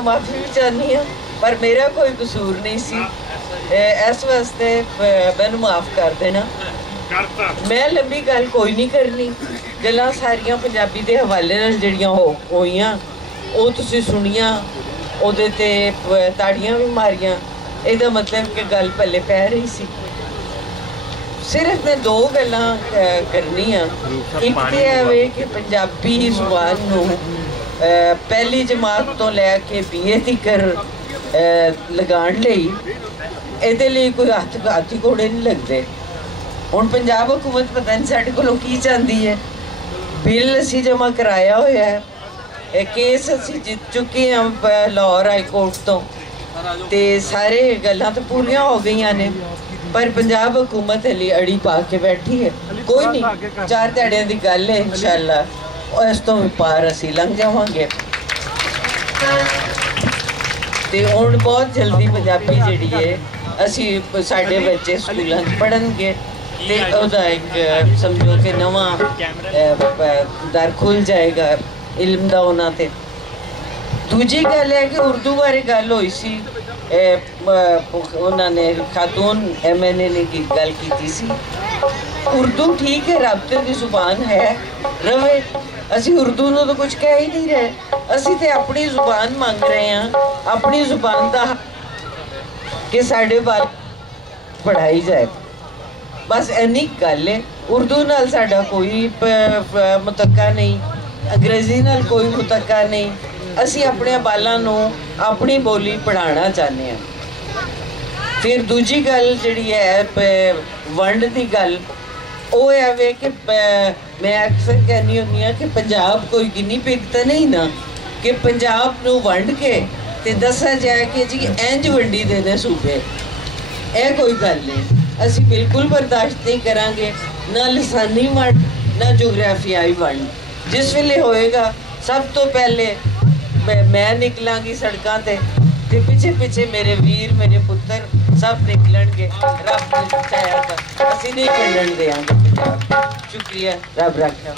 माफी भी चाहनी हाँ, पर मेरा कोई कसूर नहीं सी। इस वास्ते मैनू माफ कर देना। मैं लंबी गल कोई नहीं करनी। गल्लां सारियां पंजाबी दे हवाले नाल जिहड़ियां होईयां ओह तुसीं सुनियां, ओहदे ते ताड़ियां भी मारियां। ਇਹਦਾ मतलब कि गल पल्ले पै रही सी। सिर्फ मैं दो गल्लां करनियां। एक ते है कि पंजाबी जुबान नूं पहली जमात तो लैके BA तकर लगाण लई इहदे लई कोई हाथी घोड़े नहीं लगते। हुण पंजाब हुकूमत पता नहीं साडे कोलों की चाहती है। बिल असीं जमा कराया होया है, केस असीं जित चुके हैं लाहौर हाई कोर्ट तो, ते सारे गल्लां तो पूरियां हो गई ने, पर पंजाब हुकूमत हली अड़ी पा के बैठी है। कोई नहीं, 4 ध्याड़ियां दी गल है, इंशाअल्लाह इस तो भी पार असीं लंघ जावांगे। ते हुण बहुत जल्दी पंजाबी जिहड़ी है असीं साडे बच्चे स्कूलां च पढ़नगे ते ओहदा एक समझो कि नवां दर खुल जाएगा इल्म दा उन्हां ते। दूजी गल है कि उर्दू बारे गल होई सी, उन्होंने खातून MNA ने की गल की सी। उर्दू ठीक है, राबते की जुबान है, रवे। असी उर्दू नूं तो कुछ कह ही नहीं रहे। असी तो अपनी जुबान मंग रहे हैं, अपनी जुबान का कि साढ़े बाल पढ़ाई जाए। बस इन्नी गल है। उर्दू नाल साडा कोई मुतक्का नहीं, अंग्रेजी नाल कोई मुतक्का नहीं। असी अपने बालों नूं अपनी बोली पढ़ाना चाहते हैं। फिर दूजी गल जिहड़ी है वंड की गल, वो है कि मैं अक्सर कहनी होंदी हाँ कि पंजाब कोई गिनी पिग तो नहीं ना कि पंजाब नूं वंड के ते दसा जाए कि जी इंज वंडी देने सूबे। यह कोई गल नहीं, असी बिल्कुल बर्दाश्त नहीं करांगे, ना लसानी वंड ना जोग्राफियाई वंड। जिस वेले होएगा सब तो पहले मैं निकलांगी सड़कों ते पिछे पिछे मेरे वीर मेरे पुत्र सब निकलणगे। रब ने चाया तो असीं नहीं खंडन देंगे पंजाब। शुक्रिया, रब रखा।